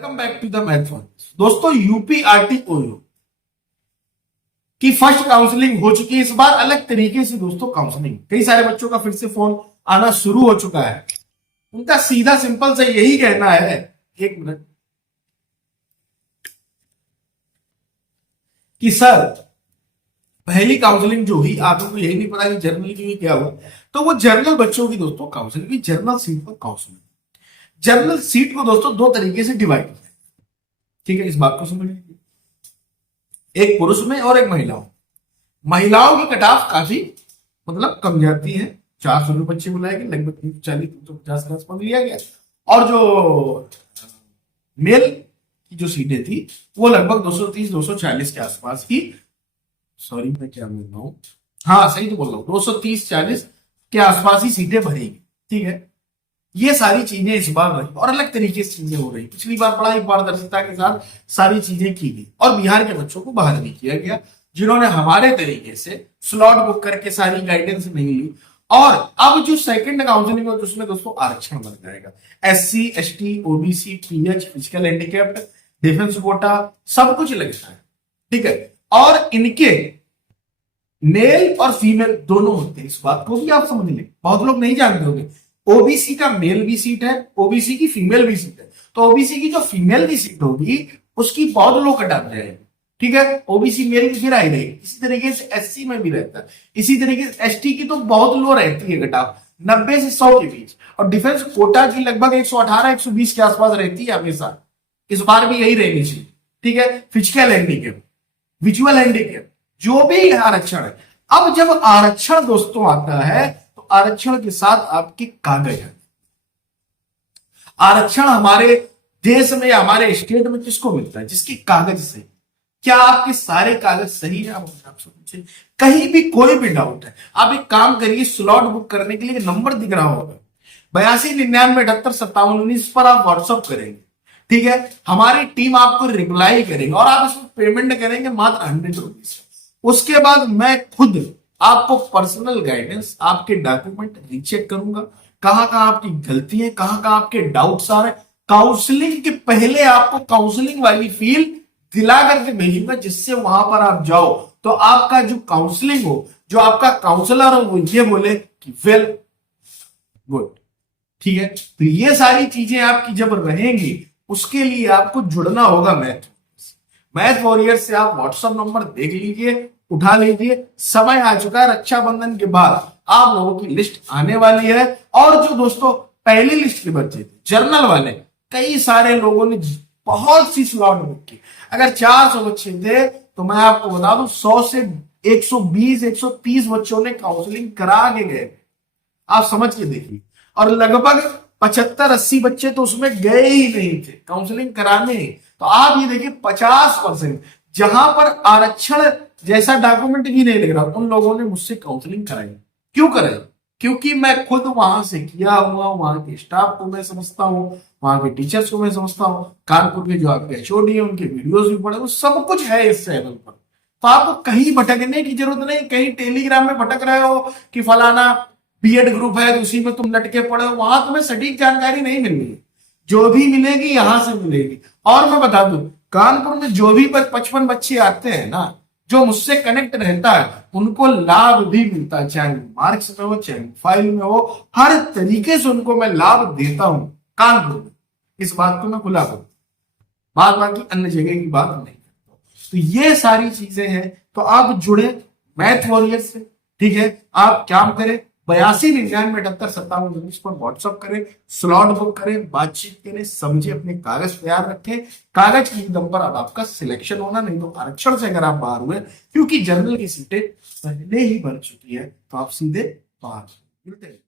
Welcome back to the math one. दोस्तों यूपीआरटीओयू की first counselling हो चुकी है। इस बार अलग तरीके से दोस्तों काउंसलिंग, कई सारे बच्चों का फिर से फोन आना शुरू हो चुका है। उनका सीधा सिंपल से यही कहना है, एक मिनट, कि सर पहली काउंसलिंग जो हुई, आप लोगों को यही नहीं पता कि जर्नल की क्या हुआ। तो वो जर्नल बच्चों की दोस्तों काउंसलिंग हुई, जर्नल सीट पर काउंसलिंग। जर्नल सीट को दोस्तों दो तरीके से डिवाइड किया, ठीक है, इस बात को समझ लीजिए, एक पुरुष में और एक महिलाओं। महिलाओं की कट ऑफ काफी मतलब कम जाती है, 400 बच्चे बुलाए गए, लगभग 40-50 के आसपास लिया गया। और जो मेल की जो सीटें थी वो लगभग 230-240 के आसपास की, सॉरी मैं क्या बोल रहा हूँ, हाँ सही तो बोल रहा हूँ, 230-40 के आसपास ही सीटें भरेगी, ठीक है। ये सारी चीजें इस बार रही और अलग तरीके से चीजें हो रही। पिछली बार बड़ा ही पारदर्शिता के साथ सारी चीजें की गई और बिहार के बच्चों को बाहर भी किया गया, जिन्होंने हमारे तरीके से स्लॉट बुक करके सारी गाइडेंस नहीं ली। और अब जो सेकंड काउंसलिंग है उसमें दोस्तों आरक्षण बन जाएगा। SC ST OBC PH physical handicapped, defence quota, सब कुछ लगता है, ठीक है। और इनके मेल और फीमेल दोनों होते हैं, इस बात को भी आप समझ लें, बहुत लोग नहीं जानते होंगे। ओबीसी का मेल भी सीट है, ओबीसी की फीमेल भी सीट है। तो ओबीसी की जो फीमेल की सीट होगी उसकी बहुत लोग कट ऑफ जाएगी, ठीक है। ओबीसी मेल की फिर आई रहेगी, इसी तरीके से SC में भी रहता है, इसी तरीके से ST की तो बहुत लो रहती है कट ऑफ, 90 से 100 के बीच। और डिफेंस कोटा की लगभग 118-120 के आसपास रहती है हमेशा, इस बार भी यही रहनी चाहिए, ठीक है। फिजिकल हैंडीकैप, विजुअल हैंडीकैप, जो भी आरक्षण है। अब जब आरक्षण दोस्तों आता है तो आरक्षण के साथ आपके कागज है। आरक्षण हमारे देश में, हमारे स्टेट में किसको मिलता है? जिसके कागज सही। क्या आपके सारे कागज सही है? आपसे पूछे, कहीं भी कोई भी डाउट है, आप एक काम करिए, स्लॉट बुक करने के लिए नंबर दिख रहा होगा 8299785719 पर आप व्हाट्सअप करेंगे, ठीक है। हमारी टीम आपको रिप्लाई करेंगे और आप इसमें पेमेंट करेंगे मात्र 100 रुपीज। उसके बाद मैं खुद आपको पर्सनल गाइडेंस, आपके डॉक्यूमेंट रीचेक करूंगा, कहां कहां आपकी गलती है, कहां कहां आपके डाउट्स आ रहे हैं। काउंसलिंग के पहले आपको काउंसलिंग वाली फील दिला करके भेजूंगा, जिससे वहां पर आप जाओ तो आपका जो काउंसलिंग हो, जो आपका काउंसलर हो, वो ये बोले कि वेल गुड, ठीक है। तो ये सारी चीजें आपकी जब रहेंगी, उसके लिए आपको जुड़ना होगा मैथ वॉरियर से। आप व्हाट्सएप नंबर देख लीजिए, उठा लीजिए, समय आ चुका है। रक्षाबंधन के बाद आप लोगों की लिस्ट आने वाली है। और जो दोस्तों पहली लिस्ट के बच्चे थे जर्नल वाले, कई सारे लोगों ने बहुत सी स्लॉट बुक की। अगर 400 बच्चे थे तो मैं आपको बता दूं 100 से 120-130 बच्चों ने काउंसलिंग करा के गए, आप समझ के देखिए। और लगभग 75-80 बच्चे तो उसमें गए ही नहीं थे काउंसलिंग कराने। तो आप ये देखिए 50% जहां पर आरक्षण जैसा डॉक्यूमेंट भी नहीं लग रहा, उन लोगों ने मुझसे काउंसलिंग कराई। क्यों कराई? क्योंकि मैं खुद वहां से किया हुआ, वहां के स्टाफ को मैं समझता हूँ, वहां के टीचर्स को मैं समझता हूँ, कानपुर के जो आपके HOD है उनके वीडियोस भी पड़े, वो सब कुछ है इस चैनल पर। तो आपको कहीं भटकने की जरूरत नहीं, कहीं टेलीग्राम में भटक रहे हो कि फलाना बीएड ग्रुप है तो उसी में तुम लटके पड़े हो, वहां तुम्हें सटीक जानकारी नहीं मिल रही। जो भी मिलेगी यहां से मिलेगी। और मैं बता दूं, कानपुर में जो भी 55 बच्चे आते हैं ना, जो मुझसे कनेक्ट रहता है, उनको लाभ भी मिलता है, चाहे मार्क्स में हो, चाहे फाइल में हो, हर तरीके से उनको मैं लाभ देता हूं कानपुर में। इस बात को मैं खुला करूं, बात बाकी अन्य जगह की बात नहीं करता। तो ये सारी चीजें हैं, तो आप जुड़े मैथ वॉरियर से, ठीक है। आप काम करें, 8299785719 पर व्हाट्सअप करें, स्लॉट बुक करें, बातचीत करें, समझे, अपने कागज तैयार रखें। कागज की दम पर अब आपका सिलेक्शन होना, नहीं तो आरक्षण से अगर आप बाहर हुए, क्योंकि जनरल की सीटें पहले ही भर चुकी है, तो आप सीधे बाहर। मिलते हैं।